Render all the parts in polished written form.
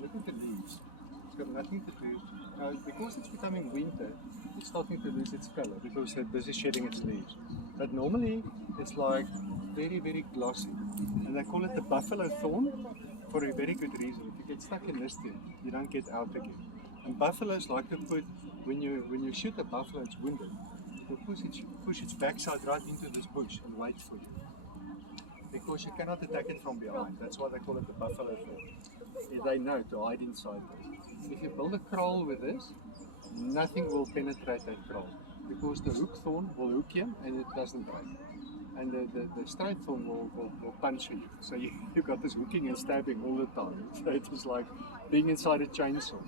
look at the leaves. It's got nothing to do. Because it's becoming winter, it's starting to lose its color because they're busy shedding its leaves. But normally it's like very, very glossy. And they call it the buffalo thorn for a very good reason. If you get stuck in this thing, you don't get out again. And buffaloes like to put, when you shoot a buffalo, it's wounded. You push its backside right into this bush and wait for you. Because you cannot attack it from behind. That's why they call it the buffalo thorn. They know to hide inside this. If you build a kraal with this, nothing will penetrate that kraal. Because the hook thorn will hook you and it doesn't break. And the straight thorn will punch you. So you've got this hooking and stabbing all the time. So it is like being inside a chainsaw.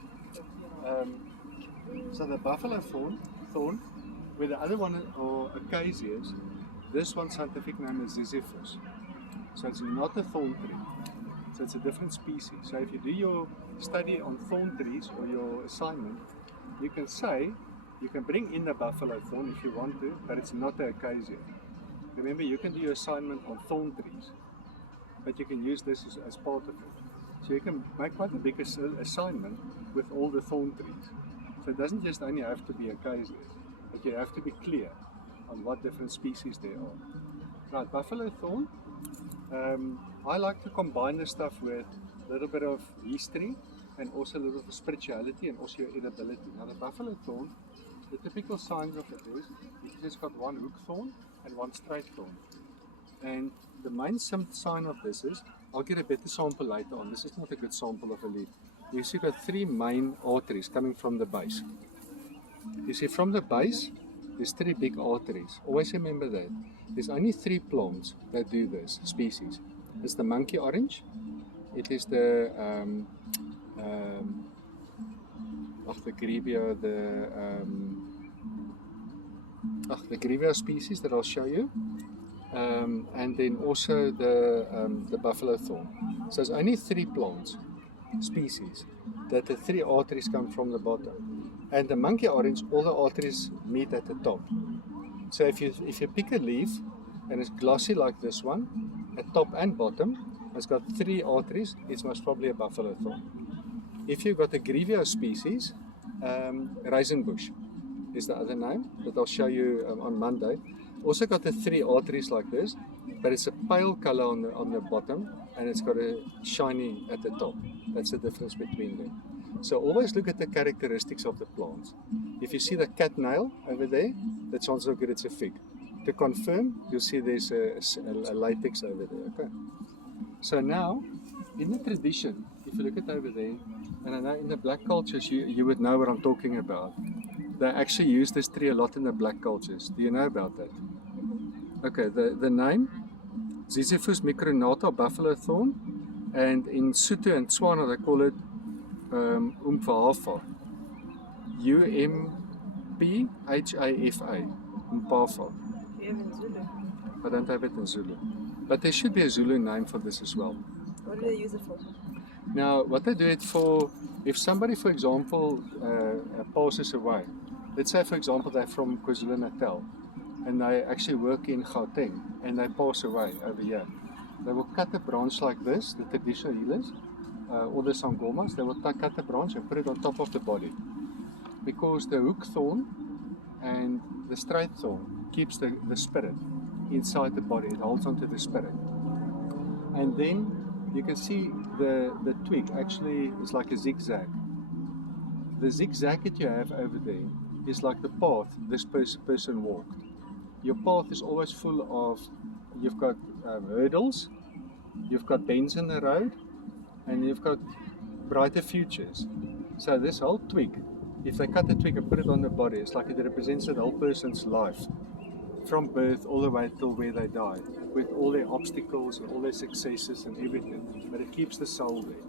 So the buffalo thorn, where the other one are acacias, this one's scientific name is Ziziphus. So it's not a thorn tree. So it's a different species. So if you do your study on thorn trees or your assignment, you can bring in the buffalo thorn if you want to, but it's not the acacia. Remember, you can do your assignment on thorn trees, but you can use this as part of it. So you can make quite a big assignment with all the thorn trees. So it doesn't just only have to be acacia, but you have to be clear on what different species there are. Right, buffalo thorn. I like to combine this stuff with a little bit of history and also a little bit of spirituality and also your edibility. Now the buffalo thorn, the typical signs of it is it just got one hook thorn and one straight thorn. And the main sign of this is, I'll get a better sample later on, this is not a good sample of a leaf. You see got three main arteries coming from the base. You see from the base, there's three big arteries. Always remember that. There's only three plants that do this species. It's the monkey orange, it is the grevia, the grevia species that I'll show you, and then also the buffalo thorn. So there's only three plants species that the three arteries come from the bottom, and the monkey orange, all the arteries meet at the top. So if you pick a leaf and it's glossy like this one, at top and bottom, it's got three arteries, it's most probably a buffalo thorn. If you've got a grevia species, raisin bush is the other name that I'll show you on Monday. Also got the three arteries like this, but it's a pale color on the bottom and it's got a shiny at the top. That's the difference between them. So always look at the characteristics of the plants. If you see the cat nail over there, that sounds so good, it's a fig. To confirm, you'll see there's a latex over there. Okay. So now, in the tradition, if you look at over there, and I know in the black cultures you would know what I'm talking about. They actually use this tree a lot in the black cultures. Do you know about that? Okay, the name, Ziziphus micronata, buffalo thorn, and in Sotho and Tswana they call it Umphafa. U-M-P-H-A-F-A, Umphafa. I don't have it in Zulu. But there should be a Zulu name for this as well. What do they use it for? Now, what they do it for, if somebody, for example, passes away, let's say, for example, they're from KwaZulu-Natal, and they actually work in Gauteng, and they pass away over here. They will cut a branch like this, the traditional healers, or the Sangomas, they will cut a branch and put it on top of the body. Because the hook thorn and the straight thorn keeps the spirit inside the body, it holds onto the spirit. And then you can see the twig actually is like a zigzag. The zigzag that you have over there is like the path this person walked. Your path is always full of, you've got hurdles, you've got bends in the road, and you've got brighter futures. So this whole twig, if they cut the twig and put it on the body, it's like it represents the whole person's life, from birth all the way till where they die, with all their obstacles and all their successes and everything, but it keeps the soul there.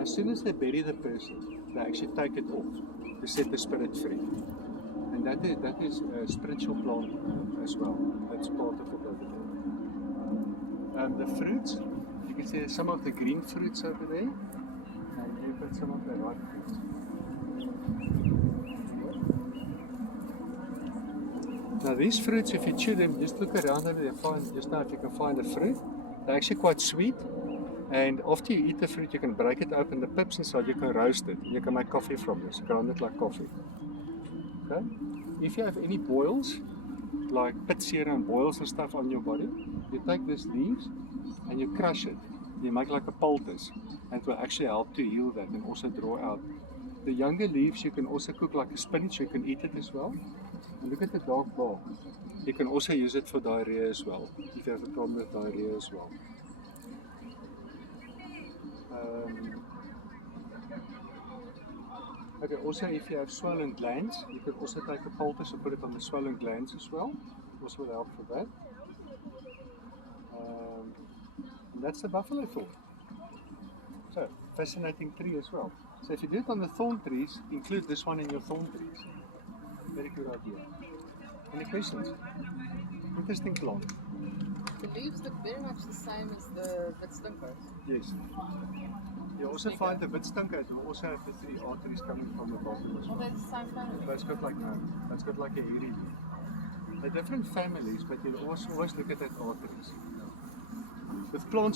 As soon as they bury the person, they actually take it off to set the spirit free. And that is a spiritual plant as well. That's part of it over there. The fruits, you can see some of the green fruits over there, and you've got some of the ripe fruits. Now these fruits, if you chew them, just look around over there, just now if you can find a fruit, they're actually quite sweet, And after you eat the fruit, you can break it open, the pips inside, you can roast it. You can make coffee from this, grind it like coffee. Okay? If you have any boils, like pit seer and boils and stuff on your body, you take these leaves and you crush it. You make like a poultice, and it will actually help to heal that and also draw out. The younger leaves you can also cook like a spinach, you can eat it as well. And look at the dark bark. You can also use it for diarrhea as well, if you have a problem with diarrhea as well. Okay, also if you have swollen glands, you can also take a poultice and put it on the swollen glands as well. Also will help for that. And that's the buffalo thorn. So, fascinating tree as well. So if you do it on the thorn trees, include this one in your thorn trees. Very good idea. Any questions? Interesting plant. The leaves look very much the same as the witstinker. Yes. You also find the witstinker, it will also have the 3 arteries coming from the bottom as well. They're the same family. But it's got like no, it's got like a hairy leaf. They're different families, but you'll always look at that arteries. With plants